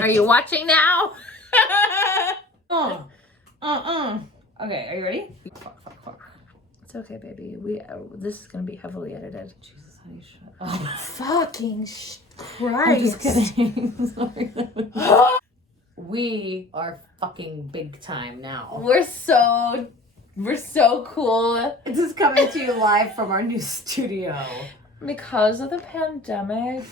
Are you watching now? Okay, are you ready? It's okay, baby. This is gonna be heavily edited. Jesus, honey, shut up. Oh, fucking Christ! I'm just kidding. Sorry. We are fucking big time now. We're so cool. This is coming to you live from our new studio. Because of the pandemic,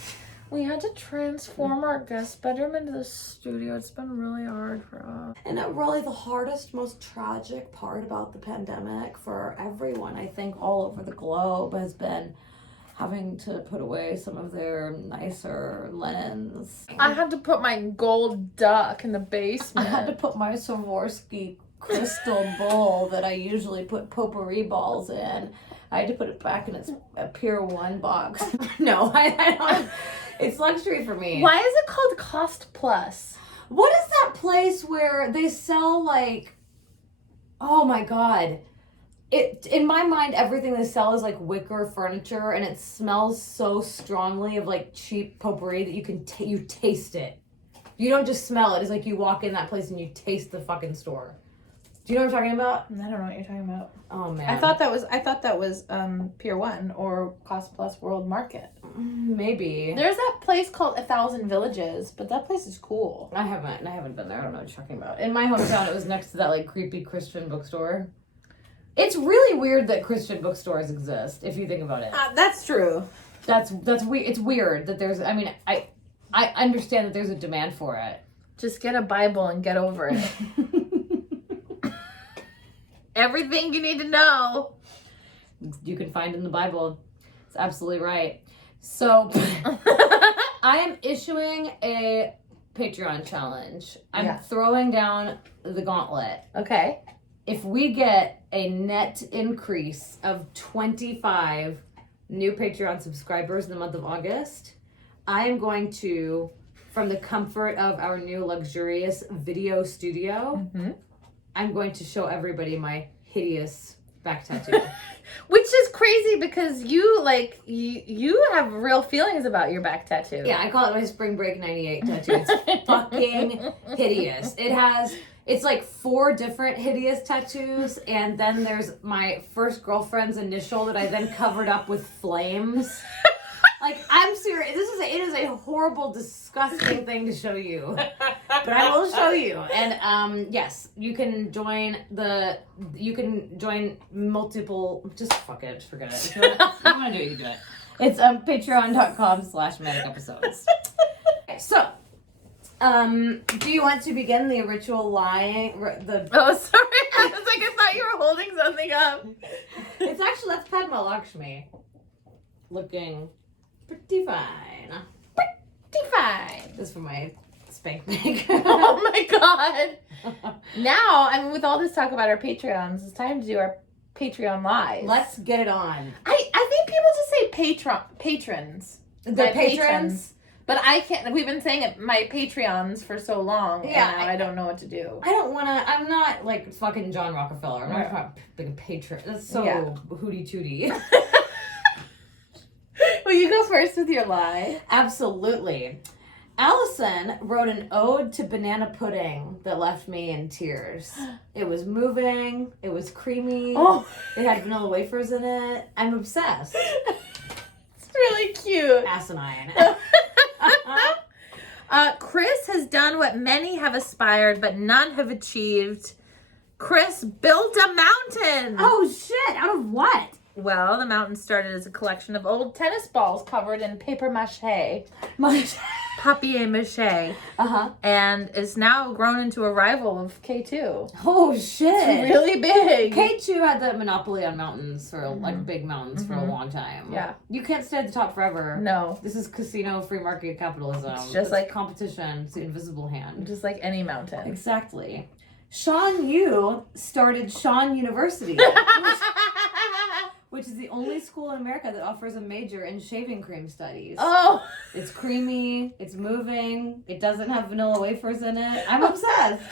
we had to transform our guest bedroom into the studio. It's been really hard for us. And really the hardest, most tragic part about the pandemic for everyone, I think, all over the globe has been having to put away some of their nicer linens. I had to put my gold duck in the basement. I had to put my Swarovski crystal bowl that I usually put potpourri balls in. I had to put it back in its Pier 1 box. No, I don't. It's luxury for me. Why is it called Cost Plus? What is that place where they sell like, oh my God. In my mind, everything they sell is like wicker furniture, and it smells so strongly of like cheap potpourri that you can you taste it. You don't just smell it. It's like you walk in that place and you taste the fucking store. Do you know what I'm talking about? I don't know what you're talking about. Oh man. I thought that was Pier 1 or Cost Plus World Market. Maybe. There's that place called 1,000 Villages, but that place is cool. I haven't been there. I don't know what you're talking about. In my hometown, it was next to that like creepy Christian bookstore. It's really weird that Christian bookstores exist, if you think about it. That's true. That's weird. It's weird that there's. I mean, I understand that there's a demand for it. Just get a Bible and get over it. Everything you need to know, you can find in the Bible. It's absolutely right. So, I am issuing a Patreon challenge. I'm throwing down the gauntlet. Okay. If we get a net increase of 25 new Patreon subscribers in the month of August, I am going to, from the comfort of our new luxurious video studio, I'm going to show everybody my hideous back tattoo. Which is crazy because you have real feelings about your back tattoo. Yeah, I call it my Spring Break 98 tattoo. It's fucking hideous. It's like 4 different hideous tattoos, and then there's my first girlfriend's initial that I then covered up with flames. Like, I'm serious. It is a horrible, disgusting thing to show you. But I will show you. And yes, you can join multiple, just fuck it, just forget it. If you want to do it, you can do it. It's patreon.com/manic episodes. Okay, so do you want to begin the ritual lying? Oh, sorry. I was like, I thought you were holding something up. It's actually, that's Padma Lakshmi. Looking pretty fine. Pretty fine. This is for my spank bank. Oh my God. Now, I mean, with all this talk about our Patreons, it's time to do our Patreon lives. Let's get it on. I think people just say patrons. The patrons? But I can't. We've been saying it, my Patreons, for so long. Yeah, and now I don't know what to do. I don't want to. I'm not like fucking John Rockefeller. I'm not being a patron. That's so hooty tooty. Will you go first with your lie? Absolutely. Allison wrote an ode to banana pudding that left me in tears. It was moving. It was creamy. Oh. It had vanilla wafers in it. I'm obsessed. It's really cute. Asinine. Chris has done what many have aspired, but none have achieved. Chris built a mountain. Oh, shit. Out of what? Well, the mountain started as a collection of old tennis balls covered in paper mache. Papier-mâché. And is now grown into a rival of K2. Oh, shit. It's really big. K2 had the monopoly on mountains for, like, big mountains for a long time. Yeah. You can't stay at the top forever. No. This is casino free market capitalism. It's just like competition. It's the invisible hand. Just like any mountain. Exactly. Sean Yu started Sean University, which is the only school in America that offers a major in shaving cream studies. Oh! It's creamy, it's moving, it doesn't have vanilla wafers in it. I'm obsessed.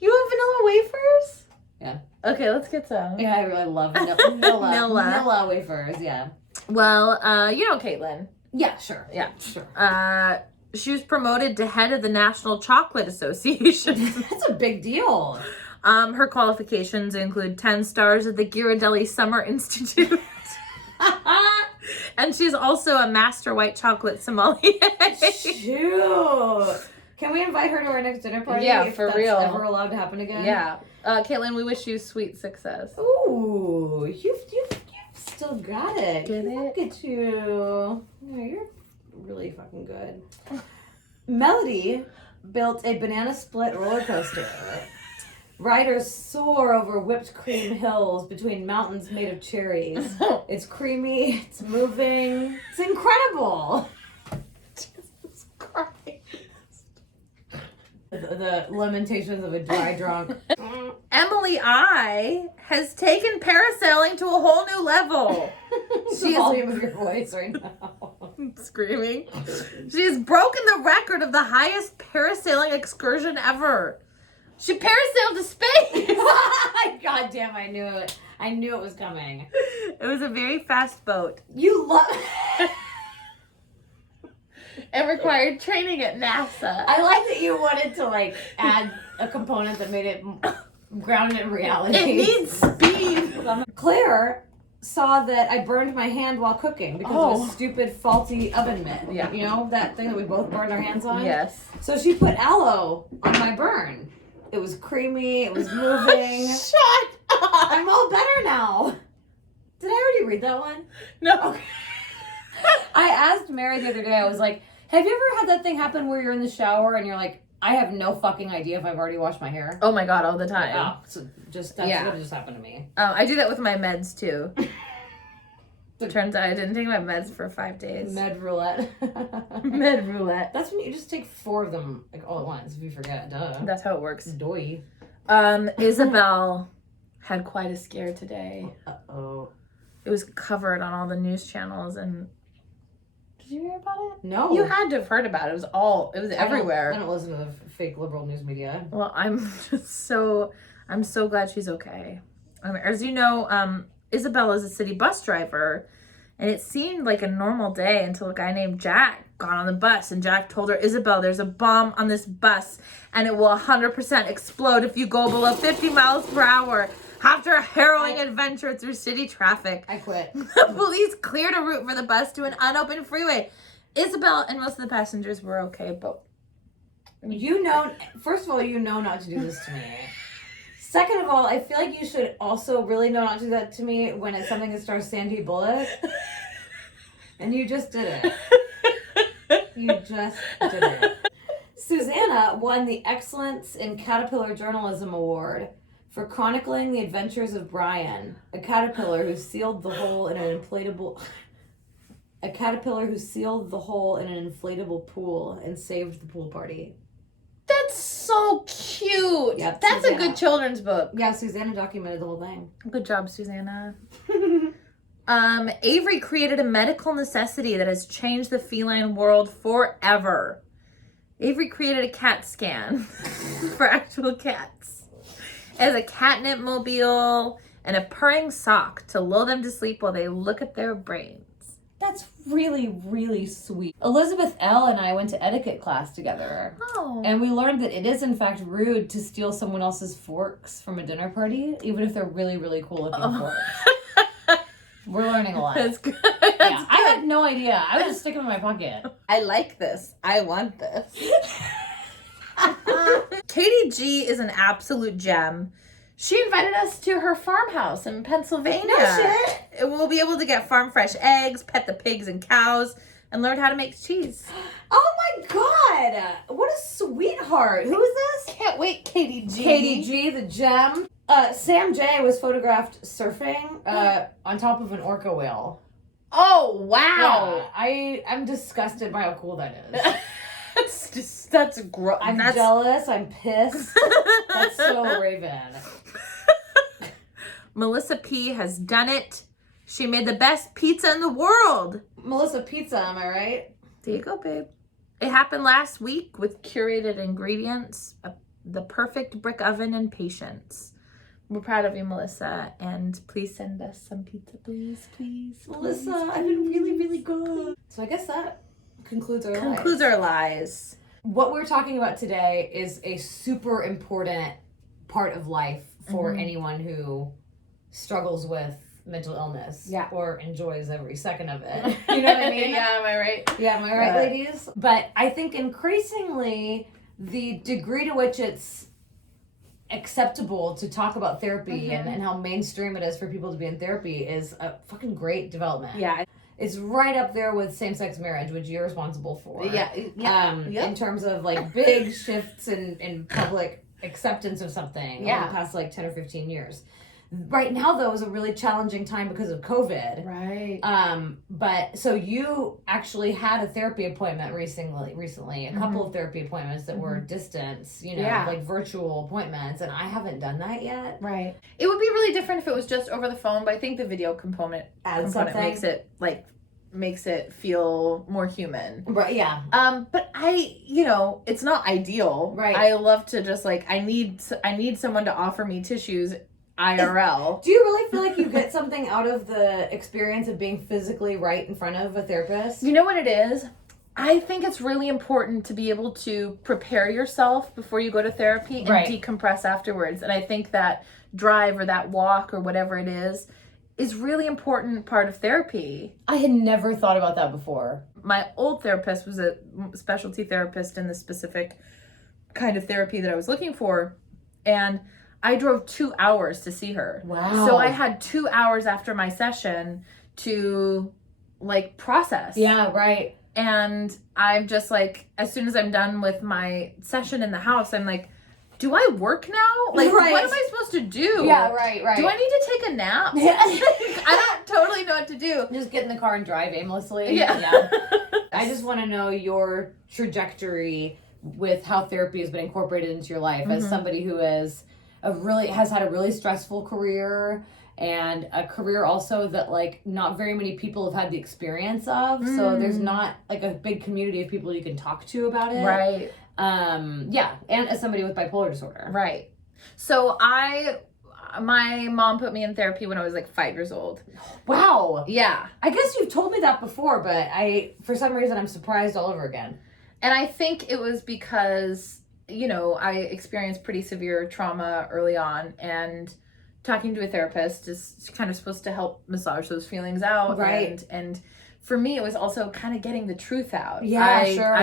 You have vanilla wafers? Yeah. Okay, let's get some. Yeah, I really love vanilla wafers, yeah. Well, you know Caitlin. Yeah, sure. Yeah. Sure. She was promoted to head of the National Chocolate Association. That's a big deal. Her qualifications include 10 stars at the Ghirardelli Summer Institute. And she's also a master white chocolate sommelier. Shoot. Can we invite her to our next dinner party? Yeah, if for that's real. Ever allowed to happen again? Yeah. Caitlin, we wish you sweet success. Ooh, you've still got it. Get it? Look at you. Yeah, you're really fucking good. Melody built a banana split roller coaster. Riders soar over whipped cream hills between mountains made of cherries. It's creamy, it's moving, it's incredible. Jesus Christ. The lamentations of a dry drunk. Emily I has taken parasailing to a whole new level. The volume of your voice right now. Screaming. She has broken the record of the highest parasailing excursion ever. She parasailed to space. God damn, I knew it. I knew it was coming. It was a very fast boat. You love It required training at NASA. I like that you wanted to like add a component that made it grounded in reality. It needs speed. Claire saw that I burned my hand while cooking because of a stupid faulty oven mitt. Yeah. You know, that thing that we both burned our hands on? Yes. So she put aloe on my burn. It was creamy, it was moving. Shut up. I'm all better now. Did I already read that one? No. Okay. I asked Mary the other day, I was like, have you ever had that thing happen where you're in the shower and you're like, I have no fucking idea if I've already washed my hair? Oh my God, all the time. Oh, so that's what just happened to me. I do that with my meds too. It turns out I didn't take my meds for 5 days. Med roulette. Med roulette. That's when you just take 4 of them like all at once if you forget. Duh. That's how it works. Doy. Isabel had quite a scare today. Uh-oh. It was covered on all the news channels and did you hear about it? No. You had to have heard about it. It was everywhere. I don't listen to the fake liberal news media. Well, I'm so glad she's okay. As you know, Isabel is a city bus driver, and it seemed like a normal day until a guy named Jack got on the bus, and Jack told her, Isabel, there's a bomb on this bus, and it will 100% explode if you go below 50 miles per hour. After a harrowing adventure through city traffic, I quit. the police cleared a route for the bus to an unopened freeway. Isabel and most of the passengers were okay, but... You know, first of all, you know not to do this to me. Second of all, I feel like you should also really know not to do that to me when it's something that stars Sandy Bullock. And you just did it. You just did it. Susanna won the Excellence in Caterpillar Journalism Award for chronicling the adventures of Brian, a caterpillar who sealed the hole in an inflatable pool and saved the pool party. That's so cute. Yep, That's Susanna. a good children's book. Yeah, Susanna documented the whole thing. Good job, Susanna. Avery created a medical necessity that has changed the feline world forever. Avery created a cat scan for actual cats. It has a catnip mobile and a purring sock to lull them to sleep while they look at their brains. That's really, really sweet. Elizabeth L. and I went to etiquette class together. Oh. And we learned that it is, in fact, rude to steal someone else's forks from a dinner party, even if they're really, really cool looking forks. We're learning a lot. That's good. Yeah, I had no idea. I was just sticking them in my pocket. I like this. I want this. Katie G is an absolute gem. She invited us to her farmhouse in Pennsylvania. No shit. We'll be able to get farm fresh eggs, pet the pigs and cows, and learn how to make cheese. Oh my god! What a sweetheart. Who is this? Can't wait, Katie G. Katie G, the gem. Sam J was photographed surfing on top of an orca whale. Oh, wow. Yeah, I'm disgusted by how cool that is. That's gross. I'm jealous. I'm pissed. That's so Raven. Melissa P has done it. She made the best pizza in the world. Melissa Pizza, am I right? There you go, babe. It happened last week with curated ingredients, the perfect brick oven, and patience. We're proud of you, Melissa, and please send us some pizza, please. Melissa, I've been really, really good. So I guess that concludes our lives. What we're talking about today is a super important part of life for anyone who struggles with mental illness or enjoys every second of it. You know what I mean? Yeah, am I right? Yeah, am I right, ladies? But I think increasingly the degree to which it's acceptable to talk about therapy and how mainstream it is for people to be in therapy is a fucking great development. Yeah. It's right up there with same-sex marriage, which you're responsible for. In terms of like big shifts in public acceptance of something over the past like 10 or 15 years. Right now, though, is a really challenging time because of COVID. Right. But so you actually had a therapy appointment recently, a couple of therapy appointments that were distance, like virtual appointments, and I haven't done that yet. Right. It would be really different if it was just over the phone, but I think the video component makes it feel more human. Right, yeah. But it's not ideal. Right. I love to just I need someone to offer me tissues IRL. Do you really feel like you get something out of the experience of being physically right in front of a therapist? You know what it is? I think it's really important to be able to prepare yourself before you go to therapy and decompress afterwards. And I think that drive or that walk or whatever it is really important part of therapy. I had never thought about that before. My old therapist was a specialty therapist in the specific kind of therapy that I was looking for. And I drove 2 hours to see her. Wow. So I had 2 hours after my session to process. Yeah, right. And I'm just as soon as I'm done with my session in the house, I'm like, do I work now? What am I supposed to do? Yeah, right. Do I need to take a nap? Yeah. I don't totally know what to do. Just get in the car and drive aimlessly. Yeah. I just want to know your trajectory with how therapy has been incorporated into your life as somebody who has had a really stressful career and a career also that not very many people have had the experience of. So there's not a big community of people you can talk to about it. Right. And as somebody with bipolar disorder. Right. So my mom put me in therapy when I was 5 years old. Wow. Yeah. I guess you've told me that before, but for some reason I'm surprised all over again. And I think it was because I experienced pretty severe trauma early on, and talking to a therapist is kind of supposed to help massage those feelings out. Right. And for me, it was also kind of getting the truth out. Yeah, sure.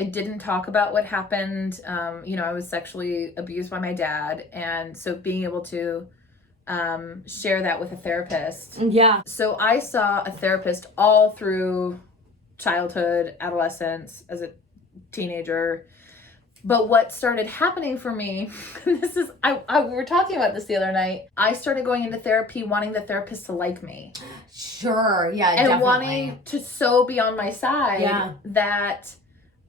I didn't talk about what happened. I was sexually abused by my dad. And so being able to share that with a therapist. Yeah. So I saw a therapist all through childhood, adolescence, as a teenager. But what started happening for me, we were talking about this the other night. I started going into therapy wanting the therapist to like me. Sure, yeah, and definitely. Wanting to so be on my side that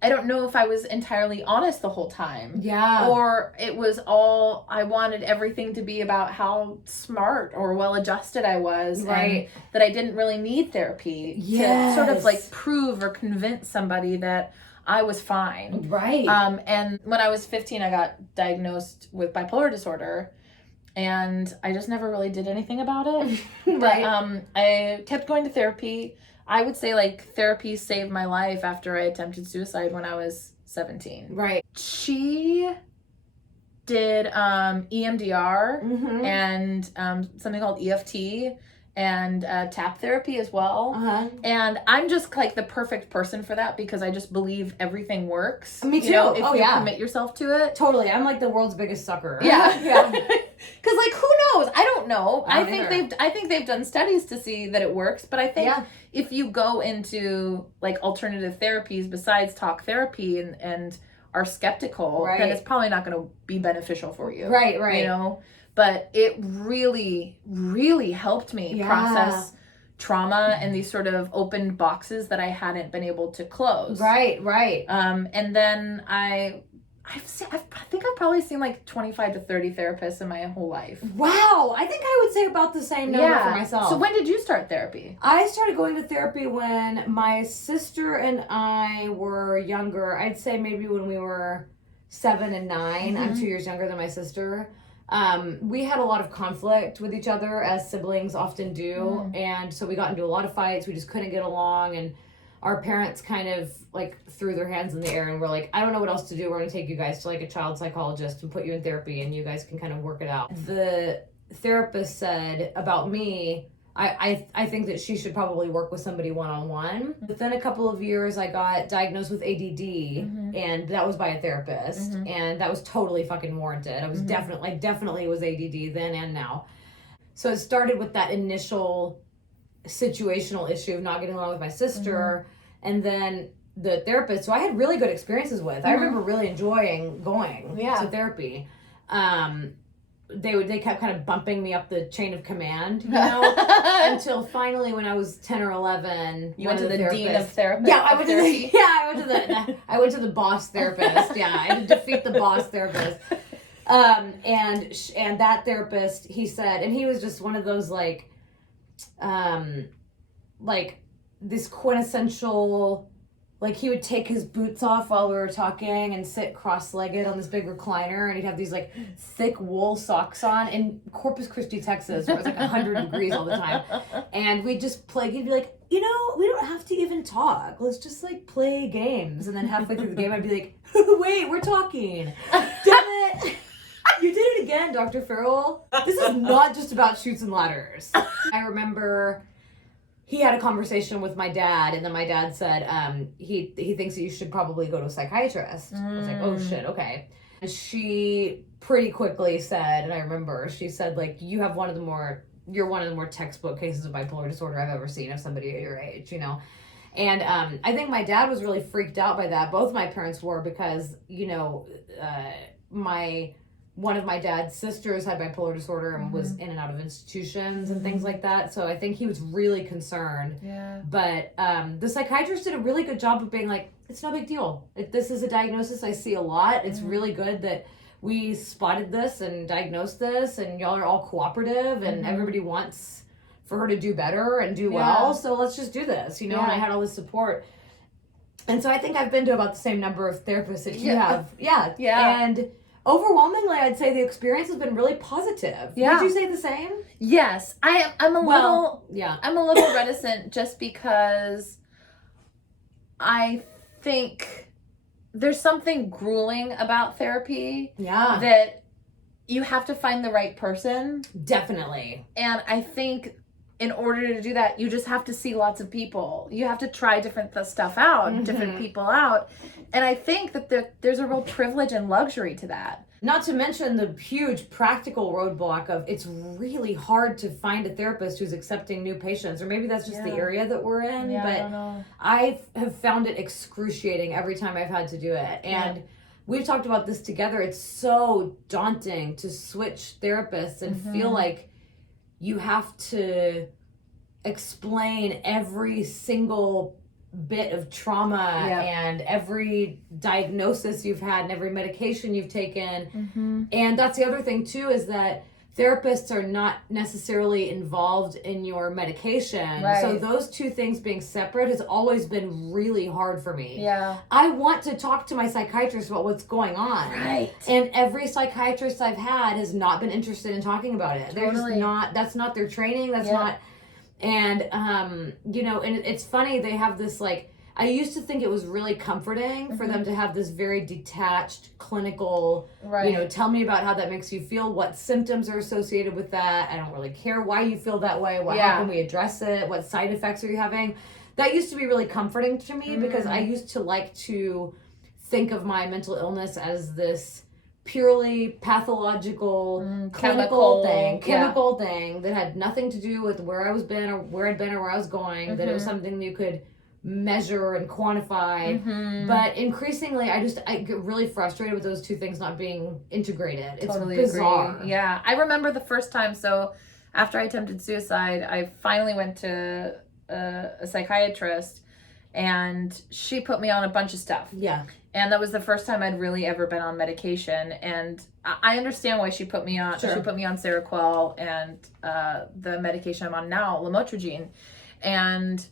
I don't know if I was entirely honest the whole time. Yeah. Or it was I wanted everything to be about how smart or well-adjusted I was. Right. And that I didn't really need therapy to sort of prove or convince somebody that I was fine. Right. And when I was 15, I got diagnosed with bipolar disorder, and I just never really did anything about it. Right. But I kept going to therapy. I would say therapy saved my life after I attempted suicide when I was 17. Right. She did EMDR and something called EFT and tap therapy as well. And I'm just the perfect person for that because I just believe everything works. Me too. If you commit yourself to it. Totally. I'm the world's biggest sucker. Yeah. Yeah. Because who knows? I don't know. I either. think they've done studies to see that it works, but I think if you go into alternative therapies besides talk therapy and are skeptical, then it's probably not going to be beneficial for you. Right. But it really, really helped me process trauma and these sort of opened boxes that I hadn't been able to close. Right. And then I think I've probably seen 25 to 30 therapists in my whole life. Wow. I think I would say about the same number for myself. So when did you start therapy? I started going to therapy when my sister and I were younger. I'd say maybe when we were 7 and 9. I'm 2 years younger than my sister. We had a lot of conflict with each other, as siblings often do. And so we got into a lot of fights. We just couldn't get along. And our parents kind of like threw their hands in the air and were like, I don't know what else to do. We're going to take you guys to like a child psychologist and put you in therapy and you guys can kind of work it out. The therapist said about me, I think that she should probably work with somebody one-on-one. Within a couple of years, I got diagnosed with ADD, and that was by a therapist, and that was totally fucking warranted. I was definitely was ADD then and now. So it started with that initial situational issue of not getting along with my sister, and then the therapist, so I had really good experiences with. I remember really enjoying going to therapy. They kept kind of bumping me up the chain of command, you know, until finally when I was 10 or 11, you went to the dean of therapists. Yeah, I went to the boss therapist. Yeah, I had to defeat the boss therapist. And that therapist, he said, and he was just one of those like this quintessential. Like, he would take his boots off while we were talking and sit cross-legged on this big recliner, and he'd have these, like, thick wool socks on in Corpus Christi, Texas, where it was, like, 100 degrees all the time. And we'd just play. He'd be like, you know, we don't have to even talk. Let's just, like, play games. And then halfway through the game, I'd be like, wait, we're talking. Damn it. You did it again, Dr. Farrell. This is not just about chutes and ladders. I remember he had a conversation with my dad, and then my dad said he thinks that you should probably go to a psychiatrist. I was like, oh shit, okay. And she pretty quickly said, and I remember, she said, like, you're one of the more textbook cases of bipolar disorder I've ever seen of somebody at your age, you know? And I think my dad was really freaked out by that. Both my parents were, because, you know, one of my dad's sisters had bipolar disorder and was in and out of institutions and things like that. So I think he was really concerned. Yeah. But the psychiatrist did a really good job of being like, it's no big deal. This is a diagnosis I see a lot. It's really good that we spotted this and diagnosed this, and y'all are all cooperative, and everybody wants for her to do better and do well. So let's just do this, you know? And I had all this support. And so I think I've been to about the same number of therapists that you have. Yeah. And overwhelmingly, I'd say the experience has been really positive. Yeah. Would you say the same? Yes. I'm a little reticent, just because I think there's something grueling about therapy. Yeah. That you have to find the right person. Definitely. And I think in order to do that, you just have to see lots of people. You have to try different stuff out, different people out. And I think that there's a real privilege and luxury to that. Not to mention the huge practical roadblock of it's really hard to find a therapist who's accepting new patients, or maybe that's just the area that we're in. Yeah, but I don't know. I have found it excruciating every time I've had to do it. And we've talked about this together. It's so daunting to switch therapists and feel like you have to explain every single bit of trauma and every diagnosis you've had and every medication you've taken. And that's the other thing too, is that therapists are not necessarily involved in your medication. Right. So those two things being separate has always been really hard for me. Yeah. I want to talk to my psychiatrist about what's going on. Right. And every psychiatrist I've had has not been interested in talking about it. They're just not, that's not their training. That's not. And, you know, and it's funny, they have this, like, I used to think it was really comforting for them to have this very detached, clinical, you know, tell me about how that makes you feel, what symptoms are associated with that. I don't really care why you feel that way. How can we address it? What side effects are you having? That used to be really comforting to me because I used to like to think of my mental illness as this purely pathological, chemical thing that had nothing to do with where I was been or where I'd been or where I was going, that it was something you could measure and quantify. But increasingly, I get really frustrated with those two things not being integrated. It's bizarre. Agree. Yeah. I remember the first time, so after I attempted suicide, I finally went to a psychiatrist, and she put me on a bunch of stuff. Yeah. And that was the first time I'd really ever been on medication. And I understand why she put me on. Sure. She put me on Seroquel and the medication I'm on now, lamotrigine. And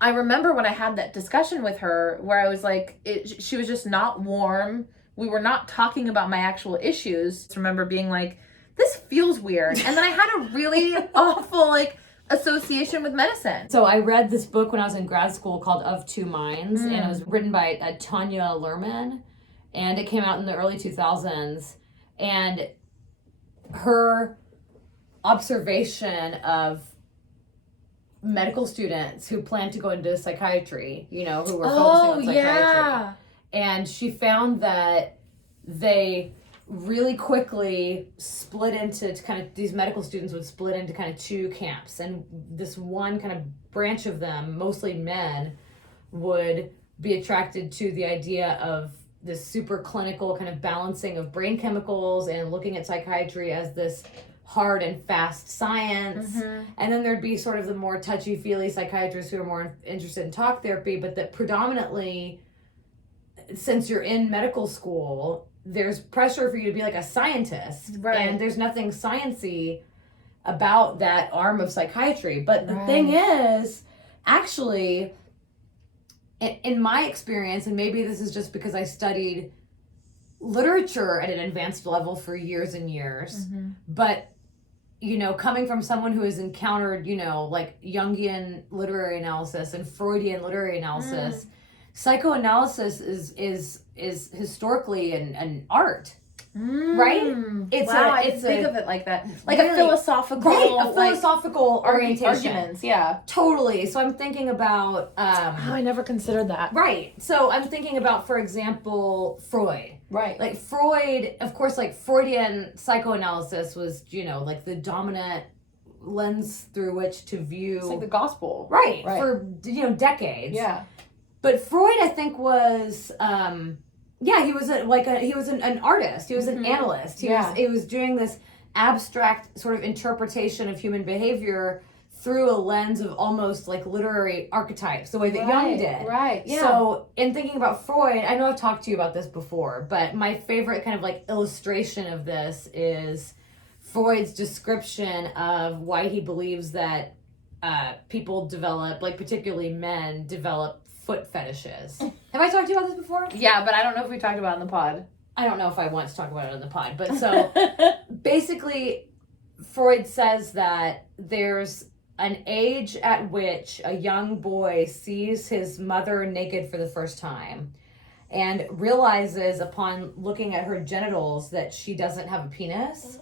I remember when I had that discussion with her where I was like, she was just not warm. We were not talking about my actual issues. I remember being like, this feels weird. And then I had a really awful, like, association with medicine? So I read this book when I was in grad school called Of Two Minds, and it was written by Tanya Luhrmann, and it came out in the early 2000s. And her observation of medical students who plan to go into psychiatry, who were focusing on psychiatry. Yeah. And she found that they really quickly split into these medical students would split into kind of two camps. And this one kind of branch of them, mostly men, would be attracted to the idea of this super clinical kind of balancing of brain chemicals and looking at psychiatry as this hard and fast science. And then there'd be sort of the more touchy-feely psychiatrists who are more interested in talk therapy, but that predominantly, since you're in medical school, there's pressure for you to be like a scientist. Right. And there's nothing sciencey about that arm of psychiatry. But the thing is, actually, in my experience, and maybe this is just because I studied literature at an advanced level for years and years, but coming from someone who has encountered, like Jungian literary analysis and Freudian literary analysis, psychoanalysis is historically an art, right? It's I didn't think of it like that, like really, a philosophical, a philosophical orientation. Arguments, yeah, totally. So I'm thinking about. I never considered that. Right. So I'm thinking about, for example, Freud. Right. Like Freud, of course, like Freudian psychoanalysis was, like the dominant lens through which to view. It's like the gospel. Right. For, decades. Yeah. But Freud, I think, was, he was an artist. He was an analyst. He was doing this abstract sort of interpretation of human behavior through a lens of almost like literary archetypes, the way that Jung did. Right, yeah. So in thinking about Freud, I know I've talked to you about this before, but my favorite kind of like illustration of this is Freud's description of why he believes that people develop, like particularly men, develop foot fetishes. Have I talked to you about this before? Yeah, but I don't know if we talked about it in the pod. I don't know if I want to talk about it in the pod, but so basically Freud says that there's an age at which a young boy sees his mother naked for the first time and realizes upon looking at her genitals that she doesn't have a penis.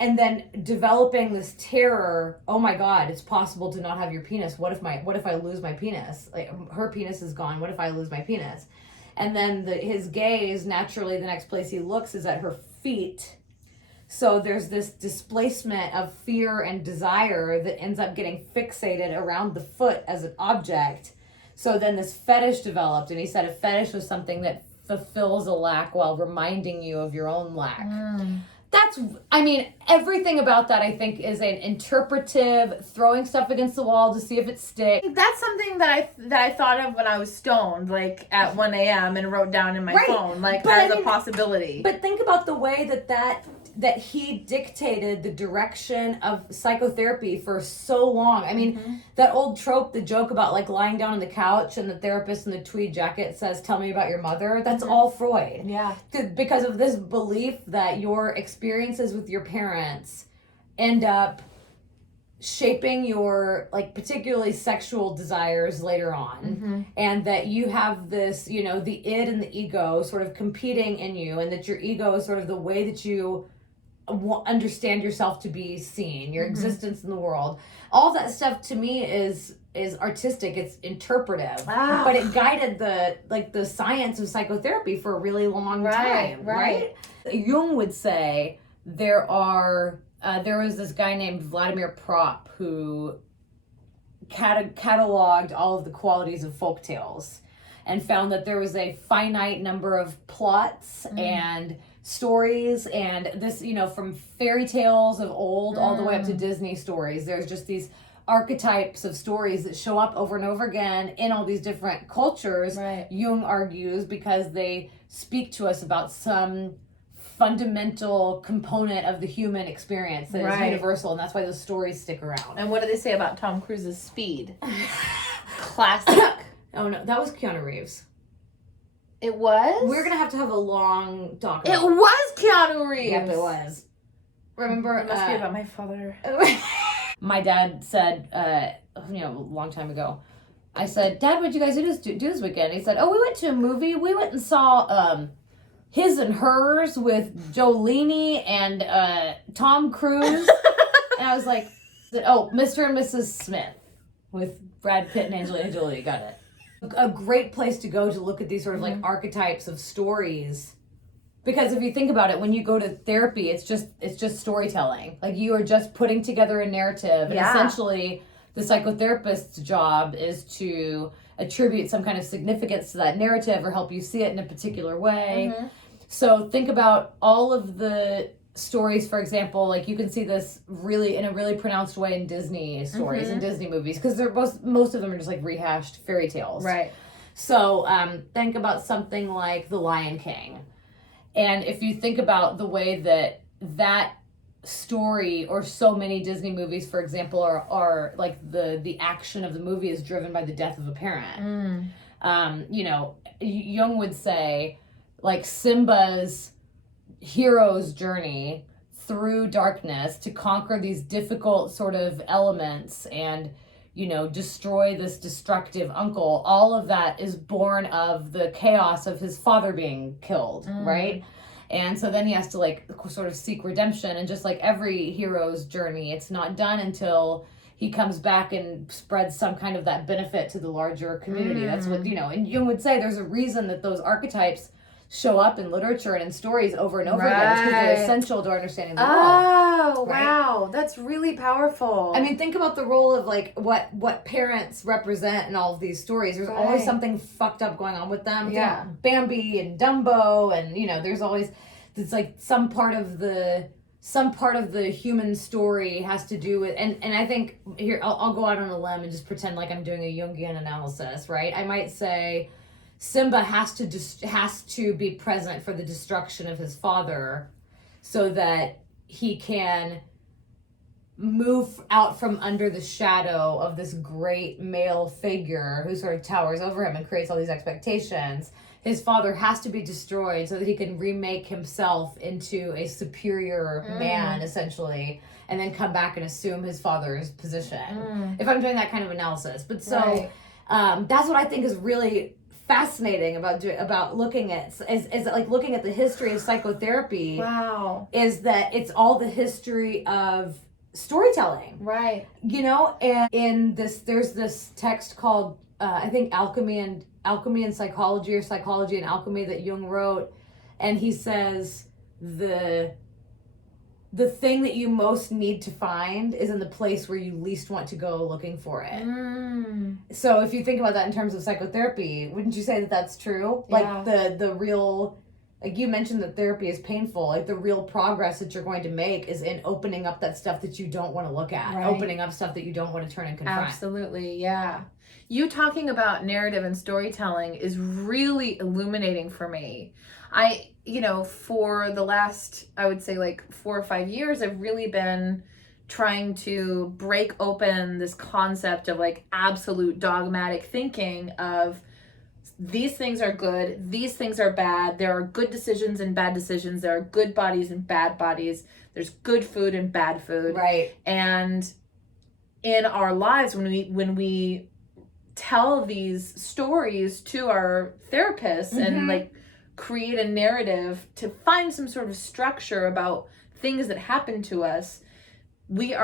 And then developing this terror, oh my God, it's possible to not have your penis. What if I lose my penis? Like her penis is gone. What if I lose my penis? And then his gaze, naturally, the next place he looks is at her feet. So there's this displacement of fear and desire that ends up getting fixated around the foot as an object. So then this fetish developed, and he said a fetish was something that fulfills a lack while reminding you of your own lack. Everything about that, I think, is an interpretive, throwing stuff against the wall to see if it sticks. That's something that I thought of when I was stoned, like at 1 a.m. and wrote down in my phone, like as a possibility. But think about the way that he dictated the direction of psychotherapy for so long. I mean, that old trope, the joke about like lying down on the couch and the therapist in the tweed jacket says, "Tell me about your mother." That's all Freud. Yeah. Because of this belief that your experiences with your parents end up shaping your, like, particularly sexual desires later on. And that you have this, the id and the ego sort of competing in you, and that your ego is sort of the way that you understand yourself to be seen, your existence in the world. All that stuff to me is artistic, it's interpretive. But it guided the science of psychotherapy for a really long time, right? Jung would say there was this guy named Vladimir Propp who cataloged all of the qualities of folktales and found that there was a finite number of plots and stories, and this, from fairy tales of old all the way up to Disney stories. There's just these archetypes of stories that show up over and over again in all these different cultures. Jung argues because they speak to us about some fundamental component of the human experience that is universal, and that's why those stories stick around. And what do they say about Tom Cruise's speed? Classic. Oh no, that was Keanu Reeves. It was? We're gonna have to have a long talk about it. Was Keanu Reeves. Yep, it was. Remember? It must be about my father. My dad said, a long time ago, I said, Dad, what'd you guys do this weekend? He said, oh, we went to a movie. We went and saw His and Hers with Jolene and Tom Cruise. And I was like, oh, Mr. and Mrs. Smith with Brad Pitt and Angelina Jolie. Got it. A great place to go to look at these sort of like archetypes of stories. Because if you think about it, when you go to therapy, it's just storytelling. Like you are just putting together a narrative. And essentially the psychotherapist's job is to attribute some kind of significance to that narrative or help you see it in a particular way. So think about all of the stories, for example, like you can see this really in a really pronounced way in Disney stories and Disney movies, because they're most of them are just like rehashed fairy tales. Right. So think about something like The Lion King. And if you think about the way that story or so many Disney movies, for example, are like the action of the movie is driven by the death of a parent. Jung would say like Simba's hero's journey through darkness to conquer these difficult sort of elements and destroy this destructive uncle, all of that is born of the chaos of his father being killed, right? And so then he has to like sort of seek redemption, and just like every hero's journey, it's not done until he comes back and spreads some kind of that benefit to the larger community. That's what, and Jung would say there's a reason that those archetypes show up in literature and in stories over and over again. It's because they're essential to understanding the world. Oh, wow. That's really powerful. I mean, think about the role of like what parents represent in all of these stories. There's always something fucked up going on with them. Yeah. Bambi and Dumbo, and there's always, it's like some part of the human story has to do with, and I think here I'll go out on a limb and just pretend like I'm doing a Jungian analysis, right? I might say Simba has to be present for the destruction of his father so that he can move out from under the shadow of this great male figure who sort of towers over him and creates all these expectations. His father has to be destroyed so that he can remake himself into a superior man, essentially, and then come back and assume his father's position. If I'm doing that kind of analysis. But so that's what I think is really fascinating about looking at is like looking at the history of psychotherapy. Wow. Is that it's all the history of storytelling. Right. And in this there's this text called I think Alchemy and Psychology, or Psychology and Alchemy, that Jung wrote, and he says the thing that you most need to find is in the place where you least want to go looking for it. So if you think about that in terms of psychotherapy, wouldn't you say that that's true? Yeah. Like the real, like you mentioned that therapy is painful, like the real progress that you're going to make is in opening up that stuff that you don't want to look at, opening up stuff that you don't want to turn and confront. Absolutely, yeah. You talking about narrative and storytelling is really illuminating for me. For the last, I would say like 4 or 5 years, I've really been trying to break open this concept of like absolute dogmatic thinking of these things are good, these things are bad, there are good decisions and bad decisions, there are good bodies and bad bodies, there's good food and bad food. Right. And in our lives, when we tell these stories to our therapists and like create a narrative to find some sort of structure about things that happen to us, we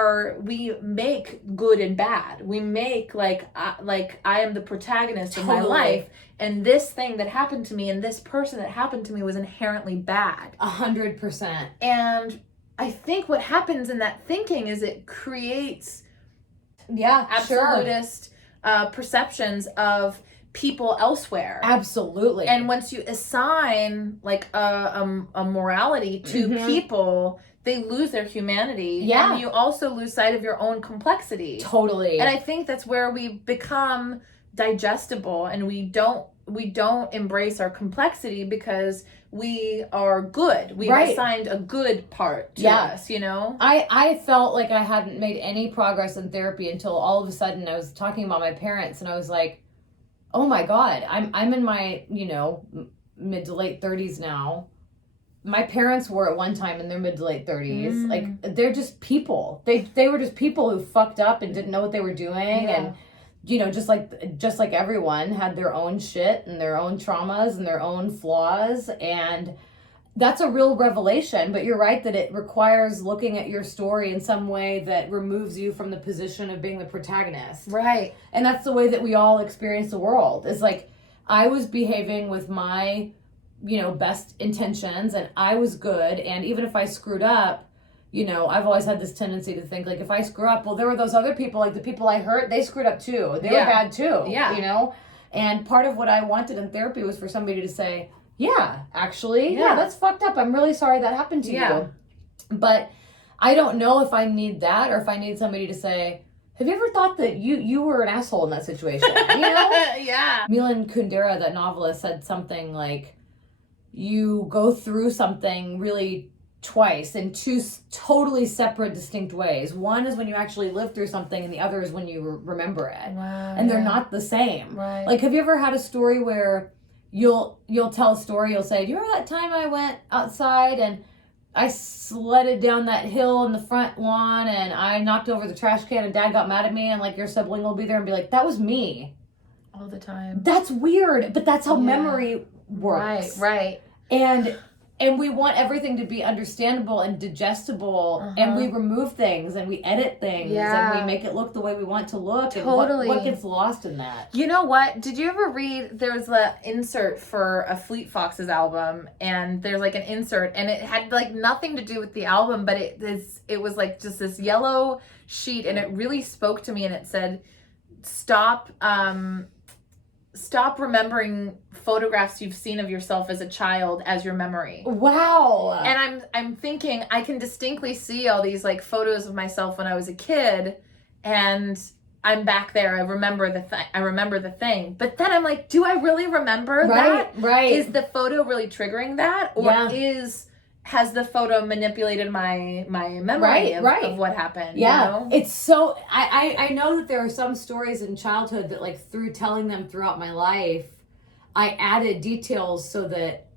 make good and bad. We make like I am the protagonist of my life, and this thing that happened to me and this person that happened to me was inherently bad. 100%. And I think what happens in that thinking is it creates absolutist perceptions of people elsewhere. Absolutely. And once you assign like a morality to people, they lose their humanity. Yeah. And you also lose sight of your own complexity. Totally. And I think that's where we become digestible, and we don't embrace our complexity because we are good. We've assigned a good part to us, I felt like I hadn't made any progress in therapy until all of a sudden I was talking about my parents, and I was like, oh my God, I'm in my, mid to late 30s now. my parents were at one time in their mid to late 30s. Like, they're just people. They were just people who fucked up and didn't know what they were doing. And, you know, just like everyone had their own shit and their own traumas and their own flaws. And that's a real revelation. But you're right that it requires looking at your story in some way that removes you from the position of being the protagonist. Right. And that's the way that we all experience the world. It's like, I was behaving with my, you know, best intentions, and I was good. And even if I screwed up, you know, I've always had this tendency to think, like, if I screw up, well, there were those other people, like the people I hurt, they screwed up too. They were bad too. Yeah. You know? And part of what I wanted in therapy was for somebody to say, yeah, actually, that's fucked up. I'm really sorry that happened to you. But I don't know if I need that, or if I need somebody to say, have you ever thought that you were an asshole in that situation? You know? Milan Kundera, that novelist, said something like, you go through something really twice in two totally separate, distinct ways. One is when you actually live through something, and the other is when you remember it. Wow, and they're not the same. Right. Like, have you ever had a story where you'll tell a story, you'll say, do you remember that time I went outside and I sledded down that hill in the front lawn and I knocked over the trash can and Dad got mad at me, and like your sibling will be there and be like, that was me. All the time. That's weird, but that's how memory works. Right. And we want everything to be understandable and digestible, and we remove things and we edit things and we make it look the way we want it to look. Totally. And what gets lost in that? You know what? Did you ever read, there was an insert for a Fleet Foxes album, and there's like an insert, and it had like nothing to do with the album, but it was like just this yellow sheet, and it really spoke to me, and it said, stop remembering photographs you've seen of yourself as a child as your memory. Wow. And I'm thinking, I can distinctly see all these like photos of myself when I was a kid, and I'm back there. I remember the thing. But then I'm like, do I really remember that? Right. Is the photo really triggering that? Or has the photo manipulated my memory of what happened? Yeah. You know? It's so, I know that there are some stories in childhood that, like, through telling them throughout my life, I added details so that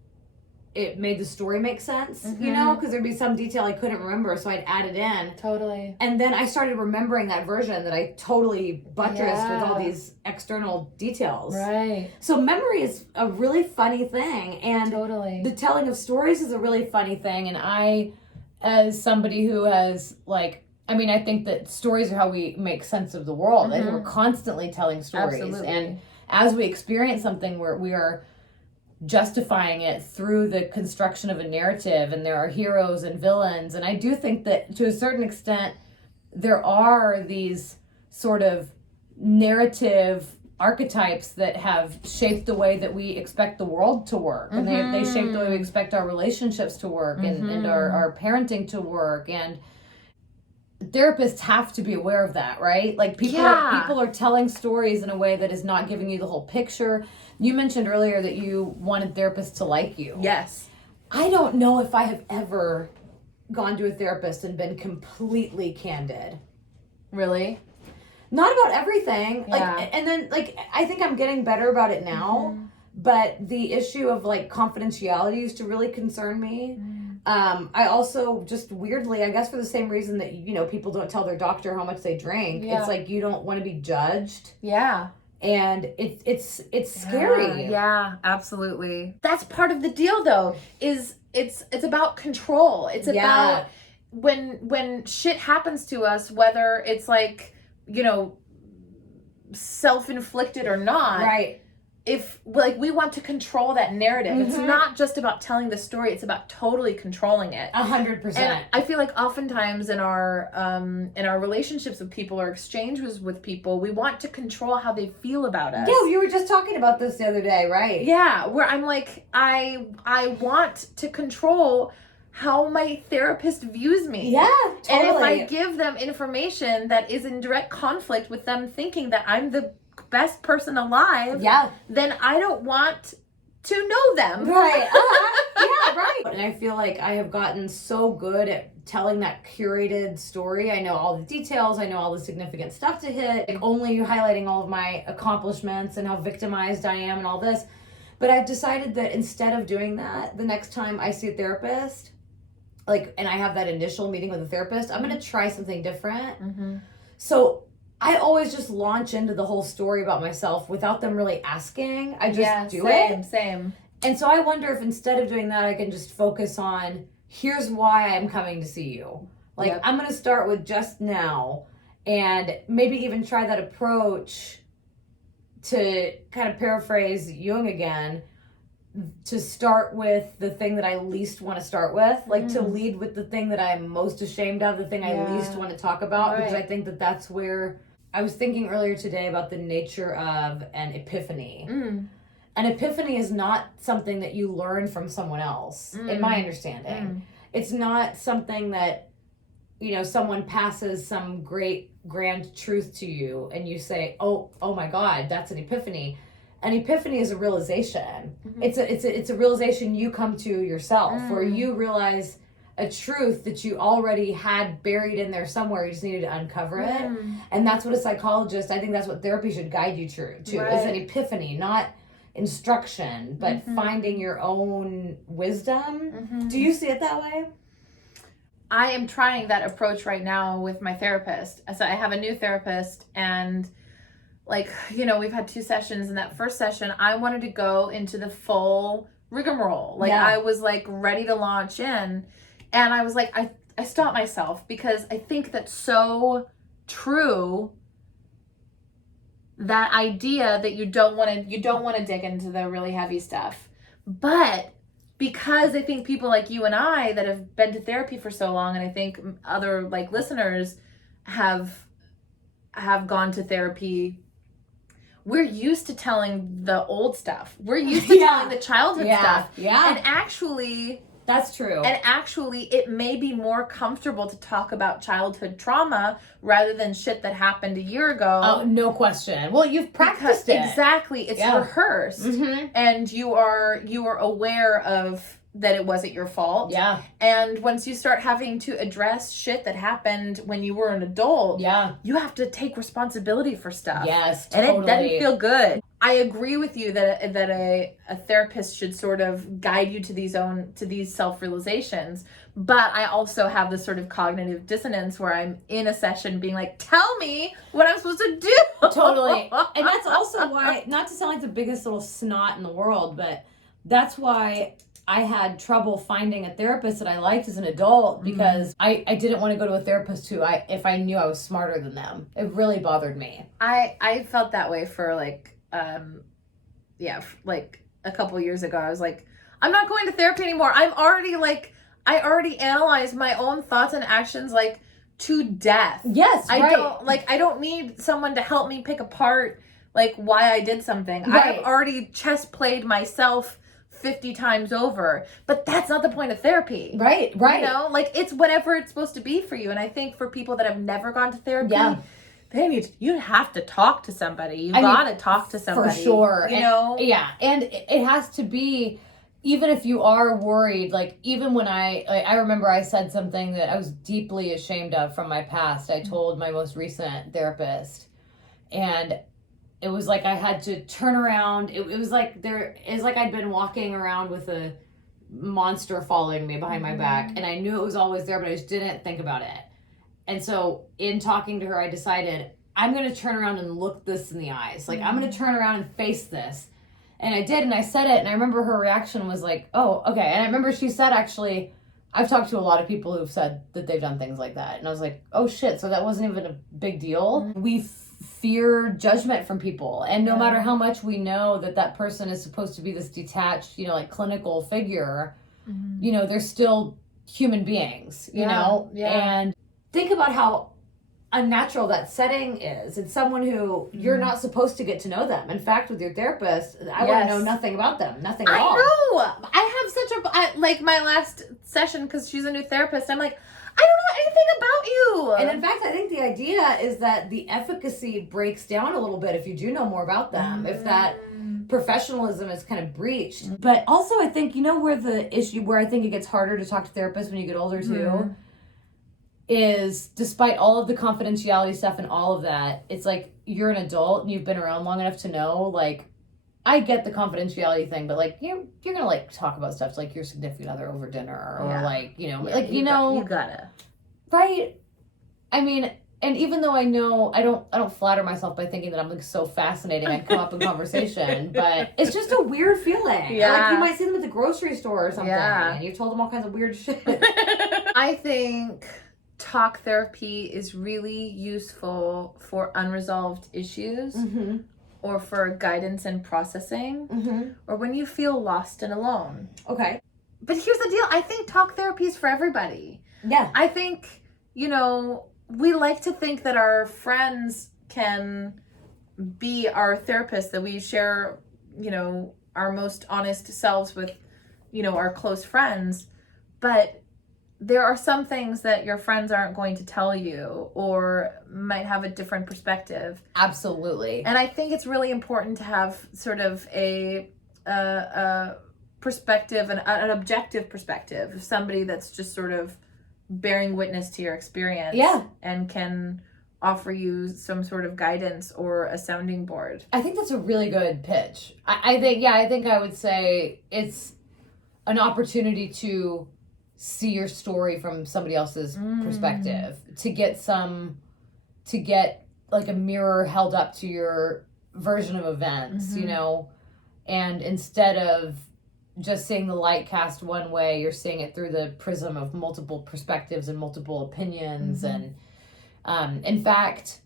it made the story make sense, you know? Because there'd be some detail I couldn't remember, so I'd add it in. Totally. And then I started remembering that version that I totally buttressed with all these external details. Right. So memory is a really funny thing. And the telling of stories is a really funny thing. And I, as somebody who has, like, I mean, I think that stories are how we make sense of the world. And we're constantly telling stories. Absolutely. And as we experience something, we are justifying it through the construction of a narrative, and there are heroes and villains. And I do think that to a certain extent there are these sort of narrative archetypes that have shaped the way that we expect the world to work, and they shape the way we expect our relationships to work, and our parenting to work. And therapists have to be aware of that, right? Like, people are telling stories in a way that is not giving you the whole picture. You mentioned earlier that you wanted therapists to like you. Yes. I don't know if I have ever gone to a therapist and been completely candid. Really? Not about everything. Yeah. Like, and then, like, I think I'm getting better about it now. But the issue of, like, confidentiality used to really concern me. I also just weirdly, I guess for the same reason that, you know, people don't tell their doctor how much they drink. It's like, you don't want to be judged. Yeah. And it's scary. Yeah, absolutely. That's part of the deal, though, is it's about control. It's about when shit happens to us, whether it's like, you know, self-inflicted or not. Right. If, like, we want to control that narrative. It's not just about telling the story, it's about totally controlling it. 100%. And I feel like oftentimes in our relationships with people or exchanges with people, we want to control how they feel about us. Yeah, you were just talking about this the other day, right? Yeah, where I'm like, I want to control how my therapist views me. Yeah, totally. And if I give them information that is in direct conflict with them thinking that I'm the best person alive, then I don't want to know them. Right. Yeah, right. And I feel like I have gotten so good at telling that curated story. I know all the details. I know all the significant stuff to hit. Only highlighting all of my accomplishments and how victimized I am and all this. But I've decided that instead of doing that, the next time I see a therapist, like, and I have that initial meeting with a therapist, I'm going to try something different. Mm-hmm. So I always just launch into the whole story about myself without them really asking. I just do it. Same. And so I wonder if instead of doing that, I can just focus on, here's why I'm coming to see you. Like, Yep. I'm going to start with just now, and maybe even try that approach to kind of paraphrase Jung again, to start with the thing that I least want to start with, like to lead with the thing that I'm most ashamed of, the thing I least want to talk about, because I think that that's where I was thinking earlier today about the nature of an epiphany. An epiphany is not something that you learn from someone else, in my understanding. It's not something that, you know, someone passes some great grand truth to you and you say, oh my God, that's an epiphany. An epiphany is a realization. It's a realization you come to yourself, where you realize a truth that you already had buried in there somewhere. You just needed to uncover it. And that's what a psychologist, I think that's what therapy should guide you to, is an epiphany, not instruction, but finding your own wisdom. Do you see it that way? I am trying that approach right now with my therapist. So I have a new therapist, and like, you know, we've had 2 sessions. In that first session, I wanted to go into the full rigmarole. Like, I was like ready to launch in, and I was like, I stopped myself, because I think that's so true. That idea that you don't want to dig into the really heavy stuff. But because I think people like you and I that have been to therapy for so long, and I think other like listeners have gone to therapy, we're used to telling the old stuff. We're used to telling the childhood stuff. And actually, that's true. And actually, it may be more comfortable to talk about childhood trauma rather than shit that happened a year ago. Oh, no question. Well, you've practiced it. Exactly. It's rehearsed. And you are aware of that it wasn't your fault. Yeah. And once you start having to address shit that happened when you were an adult, you have to take responsibility for stuff. Yes, totally. And it doesn't feel good. I agree with you that a therapist should sort of guide you to these self-realizations. But I also have this sort of cognitive dissonance where I'm in a session being like, tell me what I'm supposed to do. Totally. And that's also why, not to sound like the biggest little snot in the world, but that's why I had trouble finding a therapist that I liked as an adult, because I didn't want to go to a therapist who if I knew I was smarter than them. It really bothered me. I felt that way for like a couple years ago. I was like, I'm not going to therapy anymore. I already analyzed my own thoughts and actions like to death. Yes, I don't need someone to help me pick apart like why I did something. I have already chess played myself 50 times over, but that's not the point of therapy. Right. You know, like it's whatever it's supposed to be for you. And I think for people that have never gone to therapy, you have to talk to somebody. You gotta talk to somebody. For sure. You know? Yeah. And it has to be, even if you are worried, like even when I remember I said something that I was deeply ashamed of from my past. I told my most recent therapist, and it was like I had to turn around. It was like I'd been walking around with a monster following me behind my back, and I knew it was always there, but I just didn't think about it. And so in talking to her, I decided I'm going to turn around and look this in the eyes. Like, I'm going to turn around and face this. And I did, and I said it, and I remember her reaction was like, oh, okay. And I remember she said, actually, I've talked to a lot of people who've said that they've done things like that. And I was like, oh shit, so that wasn't even a big deal. We fear judgment from people. And no matter how much we know that person is supposed to be this detached, you know, like clinical figure, you know, they're still human beings, you know? And think about how unnatural that setting is. It's someone who you're not supposed to get to know them. In fact, with your therapist, I want to know nothing about them. Nothing at all. I know. I have like my last session, because she's a new therapist, I'm like, I don't know anything about you. And in fact, I think the idea is that the efficacy breaks down a little bit if you do know more about them. If that professionalism is kind of breached. But also, I think, you know, where I think it gets harder to talk to therapists when you get older too, is despite all of the confidentiality stuff and all of that, it's like you're an adult and you've been around long enough to know, like, I get the confidentiality thing, but like you're gonna like talk about stuff like your significant other over dinner or like you gotta right. I mean, and even though I know I don't flatter myself by thinking that I'm like so fascinating, I come up in conversation, but it's just a weird feeling. Yeah, like you might see them at the grocery store or something, and you've told them all kinds of weird shit. I think talk therapy is really useful for unresolved issues. Or for guidance and processing, or when you feel lost and alone. Okay. But here's the deal. I think talk therapy is for everybody. Yeah. I think, we like to think that our friends can be our therapists, that we share, our most honest selves with, our close friends. But there are some things that your friends aren't going to tell you or might have a different perspective. Absolutely. And I think it's really important to have sort of a perspective, an objective perspective of somebody that's just sort of bearing witness to your experience. Yeah. And can offer you some sort of guidance or a sounding board. I think that's a really good pitch. I think I would say it's an opportunity to see your story from somebody else's perspective, to get like a mirror held up to your version of events, and instead of just seeing the light cast one way, you're seeing it through the prism of multiple perspectives and multiple opinions. And in fact,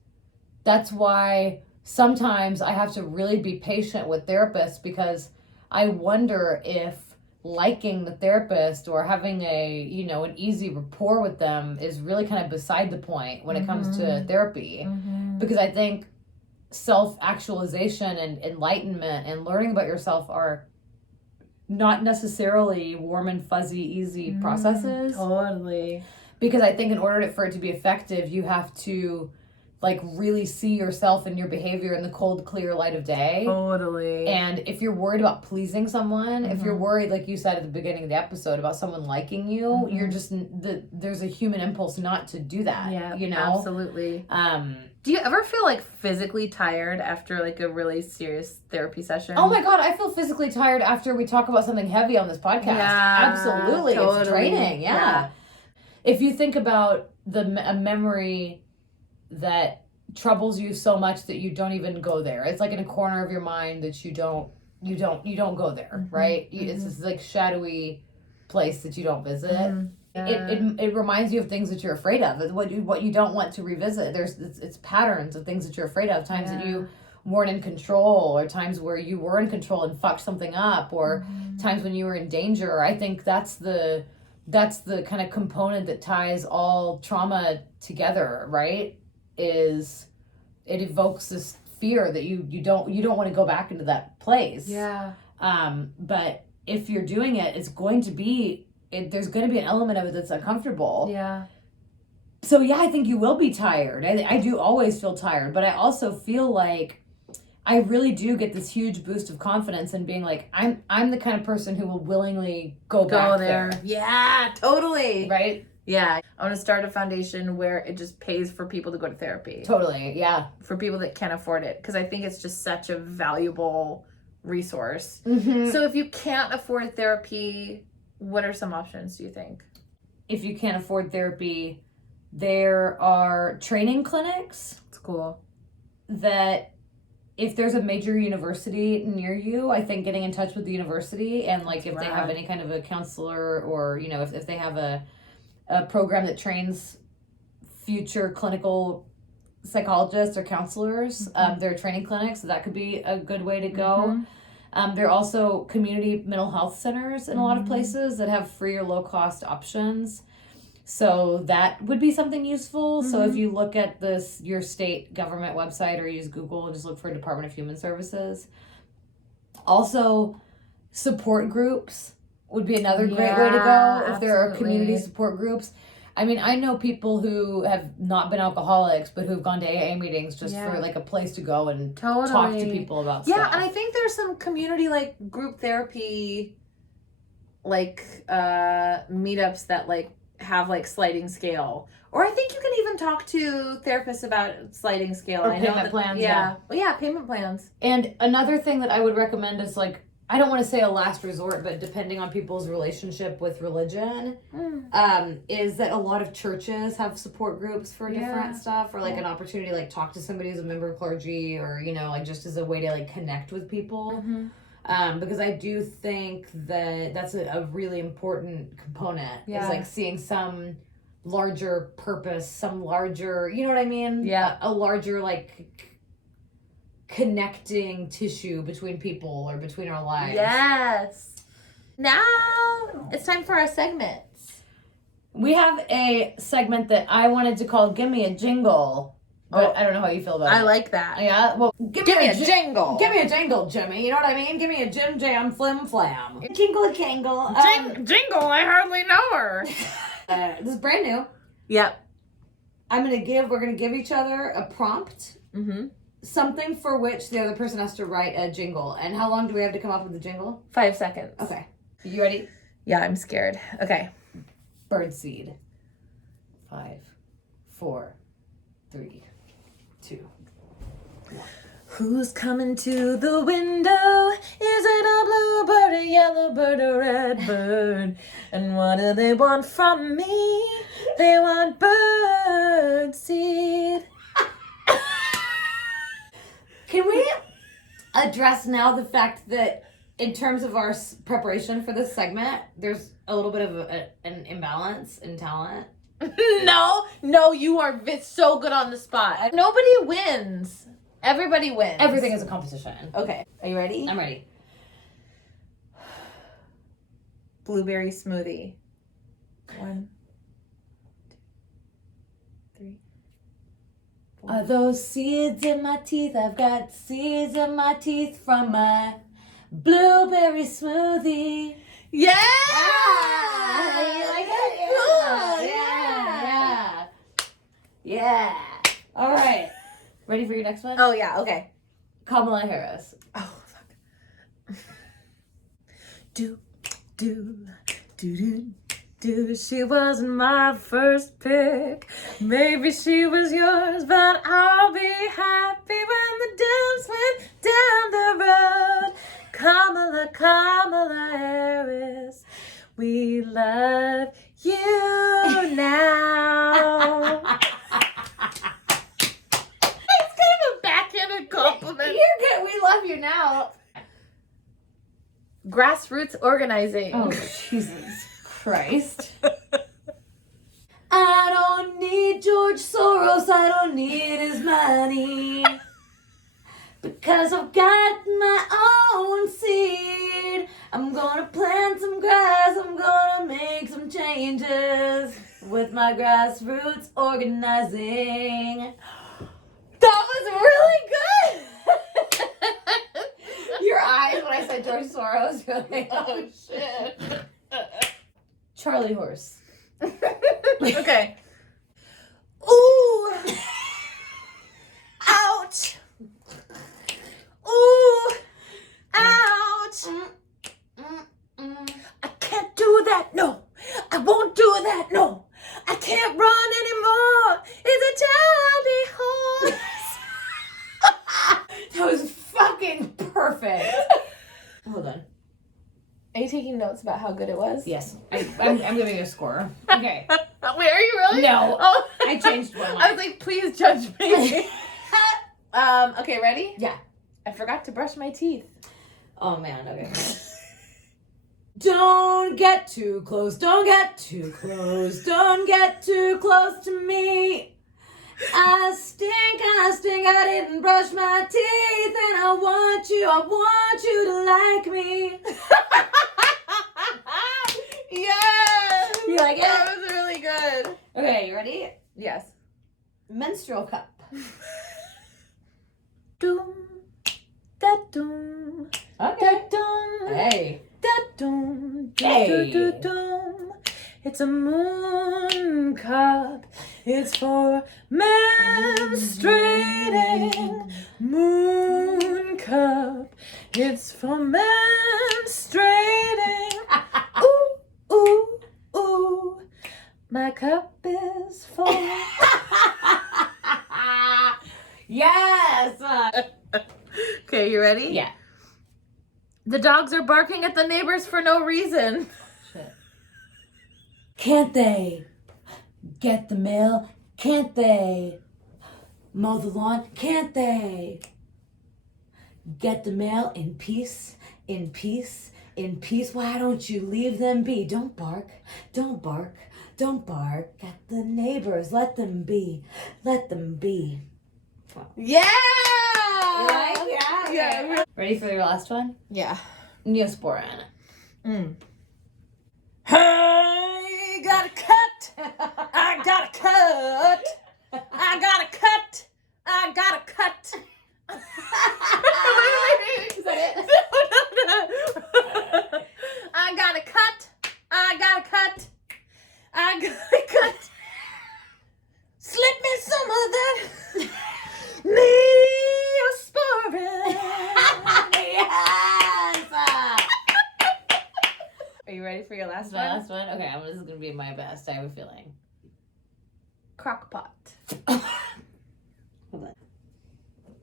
that's why sometimes I have to really be patient with therapists, because I wonder if liking the therapist or having an easy rapport with them is really kind of beside the point when it comes to therapy. Because I think self-actualization and enlightenment and learning about yourself are not necessarily warm and fuzzy, easy processes. Totally. Because I think in order for it to be effective, you have to like really see yourself and your behavior in the cold, clear light of day. Totally. And if you're worried about pleasing someone, if you're worried, like you said at the beginning of the episode, about someone liking you, you're just, there's a human impulse not to do that. Yeah, absolutely. Do you ever feel like physically tired after like a really serious therapy session? Oh my God, I feel physically tired after we talk about something heavy on this podcast. Yeah, absolutely. Totally. It's draining. Yeah. If you think about a memory that troubles you so much that you don't even go there. It's like in a corner of your mind that you don't go there, right? It's this like shadowy place that you don't visit. Yeah. It reminds you of things that you're afraid of, what you don't want to revisit. It's patterns of things that you're afraid of, times that you weren't in control, or times where you were in control and fucked something up, or times when you were in danger. I think that's the kind of component that ties all trauma together, right? Is it evokes this fear that you don't want to go back into that place. Yeah. But if you're doing it, it's going to be there's going to be an element of it that's uncomfortable. Yeah. So yeah, I think you will be tired. I do always feel tired, but I also feel like I really do get this huge boost of confidence in being like, I'm the kind of person who will willingly go back there. Yeah, totally. Right? Yeah. I want to start a foundation where it just pays for people to go to therapy. Totally, yeah. For people that can't afford it. Because I think it's just such a valuable resource. So if you can't afford therapy, what are some options, do you think? If you can't afford therapy, there are training clinics. It's cool. That if there's a major university near you, I think getting in touch with the university and like if they have any kind of a counselor, or if they have a program that trains future clinical psychologists or counselors, there are training clinics, so that could be a good way to go. There are also community mental health centers in a lot of places that have free or low cost options. So that would be something useful. So if you look at your state government website or use Google and just look for Department of Human Services. Also, support groups would be another great way to go if there are community support groups. I mean, I know people who have not been alcoholics, but who've gone to AA meetings just for like a place to go and talk to people about stuff. Yeah, and I think there's some community like group therapy like meetups that like have like sliding scale. Or I think you can even talk to therapists about sliding scale. Or payment plans, yeah. Well, yeah, payment plans. And another thing that I would recommend is like, I don't want to say a last resort, but depending on people's relationship with religion, is that a lot of churches have support groups for different stuff, or like an opportunity to like talk to somebody who's a member of clergy, or, you know, like just as a way to like connect with people. Because I do think that that's a really important component. Yeah. Is like seeing some larger purpose, some larger, you know what I mean? Yeah. A larger like connecting tissue between people or between our lives. Yes. Now it's time for our segments. We have a segment that I wanted to call Give Me a Jingle. But I don't know how you feel about it. I like that. Yeah? Well, give me a jingle. Give me a jingle, Jimmy. You know what I mean? Give me a Jim Jam Flim Flam. Jingle Jangle. Jingle, I hardly know her. This is brand new. Yep. We're gonna give each other a prompt. Something for which the other person has to write a jingle. And how long do we have to come up with the jingle? 5 seconds. Okay. You ready? Yeah, I'm scared. Okay. Birdseed. 5, 4, 3, 2, 1. Who's coming to the window? Is it a bluebird, a yellow bird, a red bird? And what do they want from me? They want birdseed. Can we address now the fact that in terms of our preparation for this segment, there's a little bit of an imbalance in talent? No, you are so good on the spot. Nobody wins. Everybody wins. Everything is a competition. Okay. Are you ready? I'm ready. Blueberry smoothie. 1, 2, 3, 4. Are those seeds in my teeth? I've got seeds in my teeth from my blueberry smoothie. Yeah! You like it? Yeah. All right. Ready for your next one? Oh, yeah. Okay. Kamala Harris. Oh, fuck. Do. She wasn't my first pick. Maybe she was yours, but I'll be happy when the dance went down the road. Kamala Harris, we love you now. It's kind of a backhanded compliment. You're good. We love you now. Grassroots organizing. Oh, Jesus Christ. I don't need George Soros. I don't need his money. Because I've got my own seed. I'm gonna plant some grass. I'm gonna make some changes with my grassroots organizing. That was really good. Your eyes when I said George Soros, you're like, Oh, shit. Charlie horse. Okay. Ooh. Ouch. Ooh. Ouch. I can't do that. No. I won't do that. No. I can't run anymore. It's a Charlie horse. That was fucking perfect. Hold on. Are you taking notes about how good it was? Yes. I'm giving you a score. Okay. Wait, are you really? No. Oh. I changed one line. I was like, please judge me. Okay, ready? Yeah. I forgot to brush my teeth. Oh, man. Okay. Don't get too close. Don't get too close. Don't get too close to me. I stink. I didn't brush my teeth, and I want you to like me. Yes! You like it? That was really good. Okay, you ready? Yes. Menstrual cup. Doom. Da doom. Okay. Da doom. Hey. Da doom. Hey. Doom. It's a moon cup. It's for menstruating. Moon cup. It's for menstruating. Ooh, ooh, ooh. my cup is full. Yes! Okay, you ready? Yeah. The dogs are barking at the neighbors for no reason. Shit. Can't they get the mail? Can't they mow the lawn? Can't they get the mail in peace, in peace, in peace? Why don't you leave them be? Don't bark, don't bark, don't bark at the neighbors. Let them be, let them be. Yeah! Yeah. Yeah. Ready for your last one? Yeah. Neosporin. Hey, gotta cut. I gotta cut. I gotta cut. I gotta cut. Is that it? No. I gotta cut. I gotta cut. I gotta cut. Slip me some of that Neosporin. Yes! Are you ready for your last My one? last one? Okay, this is gonna be my best. I have a feeling. Crockpot. Hold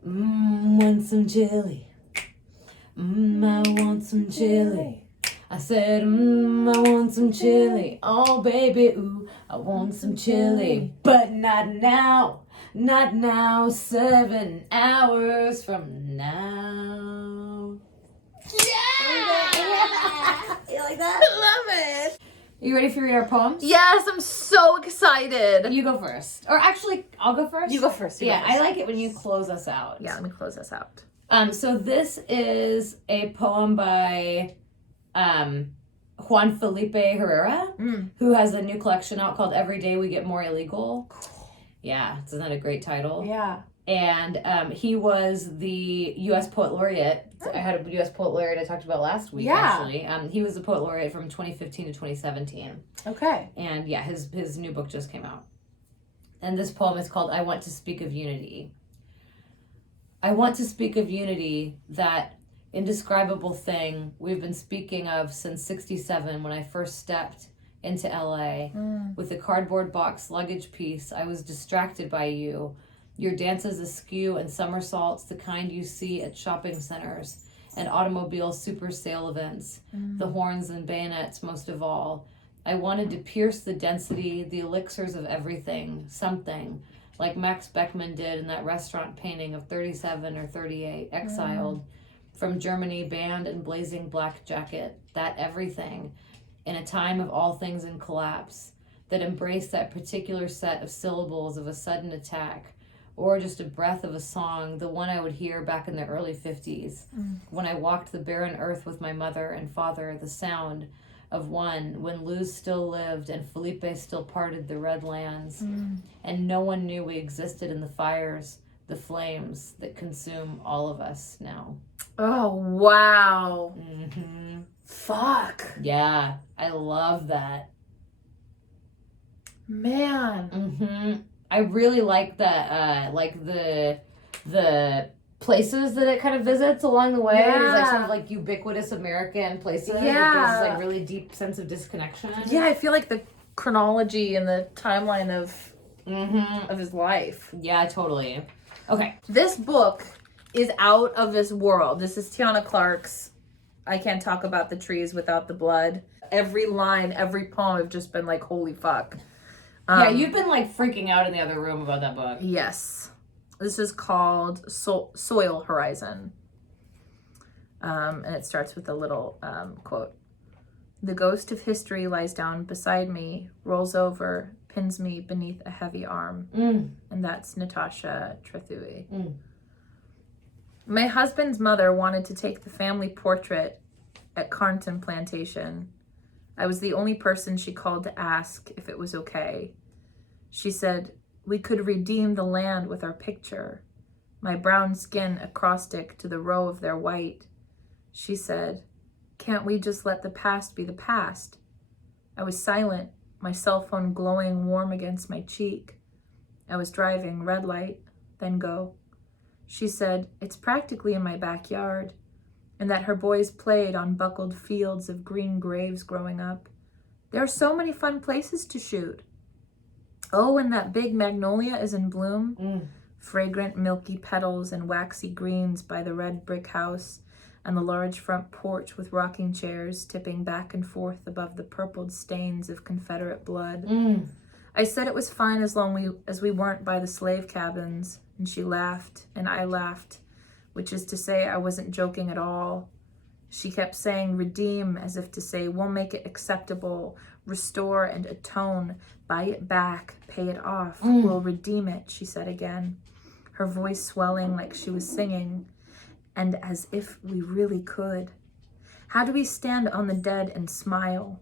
on. Want some chili? I want some chili. I said, I want some chili. Oh, baby, ooh, I want some chili. But not now. Not now. 7 hours from now. Yeah! You like that? I love it. You ready for your poems? Yes, I'm so excited. You go first. Or actually, I'll go first. You go first. Yeah, I like it when you close us out. Yeah, let me close this out. So this is a poem by Juan Felipe Herrera, who has a new collection out called Every Day We Get More Illegal. Yeah, isn't that a great title? Yeah. And he was the U.S. Poet Laureate. I had a U.S. Poet Laureate I talked about last week, Yeah. actually. He was the Poet Laureate from 2015 to 2017. Okay. And yeah, his new book just came out. And this poem is called I Want to Speak of Unity. I want to speak of unity, that indescribable thing we've been speaking of since 67 when I first stepped into LA. With a cardboard box luggage piece, I was distracted by you. Your dances askew and somersaults, the kind you see at shopping centers and automobile super sale events, the horns and bayonets most of all. I wanted to pierce the density, the elixirs of everything, something, like Max Beckmann did in that restaurant painting of 37 or 38, exiled from Germany, banned and blazing black jacket, that everything, in a time of all things in collapse, that embraced that particular set of syllables of a sudden attack, or just a breath of a song, the one I would hear back in the early 50s, when I walked the barren earth with my mother and father, the sound of one when Luz still lived and Felipe still parted the red lands, and no one knew we existed in the fires, the flames that consume all of us now. Oh, wow. Fuck. Yeah, I love that. Man. I really like that, like the places that it kind of visits along the way. Yeah. It's like sort of like ubiquitous American places. Yeah. It gives this like really deep sense of disconnection. Yeah, I feel like the chronology and the timeline of his life. Yeah, totally. Okay. This book is out of this world. This is Tiana Clark's I Can't Talk About the Trees Without the Blood. Every line, every poem have just been like, holy fuck. Yeah, you've been like freaking out in the other room about that book. Yes. This is called Soil Horizon. And it starts with a little quote. The ghost of history lies down beside me, rolls over, pins me beneath a heavy arm. And that's Natasha Trethewey. My husband's mother wanted to take the family portrait at Carnton Plantation. I was the only person she called to ask if it was okay. She said, we could redeem the land with our picture. My brown skin acrostic to the row of their white. She said, can't we just let the past be the past? I was silent, my cell phone glowing warm against my cheek. I was driving, red light, then go. She said, it's practically in my backyard, and that her boys played on buckled fields of green graves growing up. There are so many fun places to shoot. Oh, and that big magnolia is in bloom. Mm. Fragrant milky petals and waxy greens by the red brick house and the large front porch with rocking chairs tipping back and forth above the purpled stains of Confederate blood. Mm. I said it was fine as long as we weren't by the slave cabins, and she laughed, and I laughed, which is to say I wasn't joking at all. She kept saying redeem, as if to say we'll make it acceptable, restore and atone, buy it back, pay it off, we'll redeem it, she said again, her voice swelling like she was singing, and as if we really could. How do we stand on the dead and smile?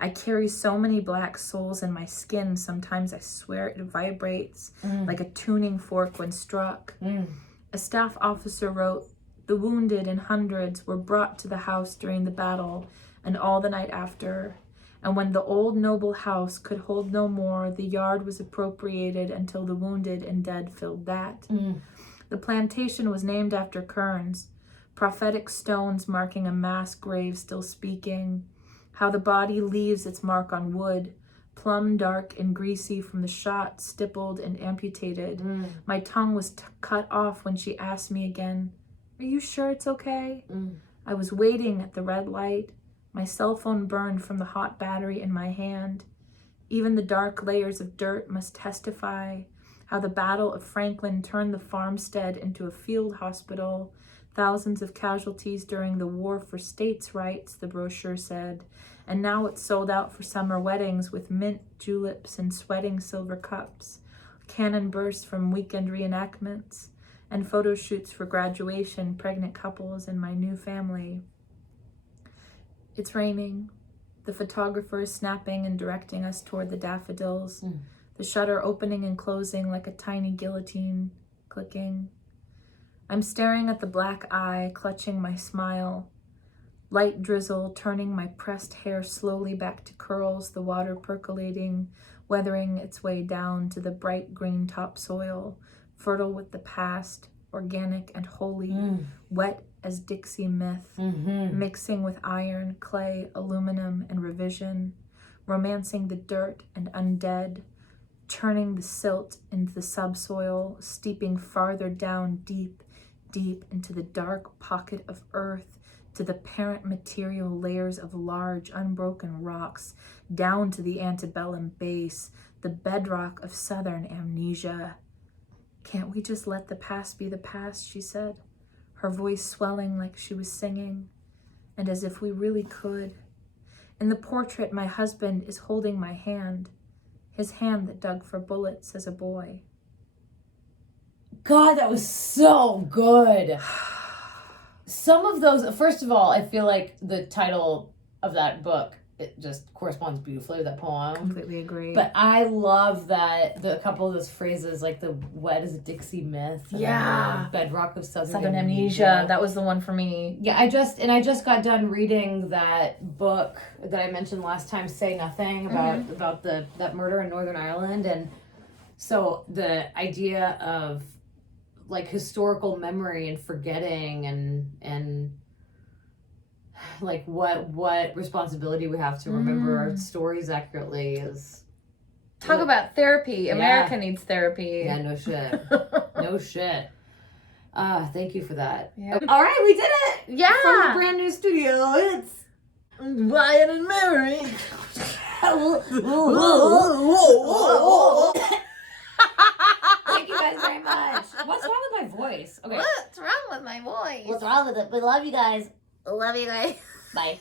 I carry so many black souls in my skin, sometimes I swear it vibrates like a tuning fork when struck. A staff officer wrote, the wounded in hundreds were brought to the house during the battle and all the night after. And when the old noble house could hold no more, the yard was appropriated until the wounded and dead filled that. The plantation was named after Kearns, prophetic stones marking a mass grave still speaking. How the body leaves its mark on wood, plum dark and greasy from the shot, stippled and amputated. My tongue was cut off when she asked me again, are you sure it's okay? I was waiting at the red light. My cell phone burned from the hot battery in my hand. Even the dark layers of dirt must testify how the Battle of Franklin turned the farmstead into a field hospital. Thousands of casualties during the war for states' rights, the brochure said. And now it's sold out for summer weddings with mint juleps and sweating silver cups, cannon bursts from weekend reenactments, and photo shoots for graduation, pregnant couples, and my new family. It's raining. The photographer is snapping and directing us toward the daffodils, the shutter opening and closing like a tiny guillotine, clicking. I'm staring at the black eye, clutching my smile. Light drizzle turning my pressed hair slowly back to curls, the water percolating, weathering its way down to the bright green topsoil, fertile with the past, organic and holy, wet as Dixie myth, mixing with iron, clay, aluminum, and revision, romancing the dirt and undead, turning the silt into the subsoil, steeping farther down deep into the dark pocket of earth, to the parent material layers of large unbroken rocks, down to the antebellum base, the bedrock of southern amnesia. Can't we just let the past be the past, she said, her voice swelling like she was singing, and as if we really could. In the portrait, my husband is holding my hand, his hand that dug for bullets as a boy. God, that was so good. Some of those, first of all, I feel like the title of that book, it just corresponds beautifully with that poem. Completely agree. But I love that a couple of those phrases, like the wet as a Dixie myth. Yeah. The bedrock of southern amnesia. That was the one for me. Yeah, I just got done reading that book that I mentioned last time, Say Nothing, about that murder in Northern Ireland. And so the idea of like historical memory and forgetting and like what responsibility we have to remember our stories accurately is. Talk about therapy. America needs therapy. Yeah, no shit. No shit. Thank you for that. Yeah. All right, we did it. Yeah. From the brand new studio, it's Ryan and Mary. Thank you guys very much. What's wrong with my voice? Okay. What's wrong with my voice? What's wrong with it? We love you guys. Love you guys. Bye.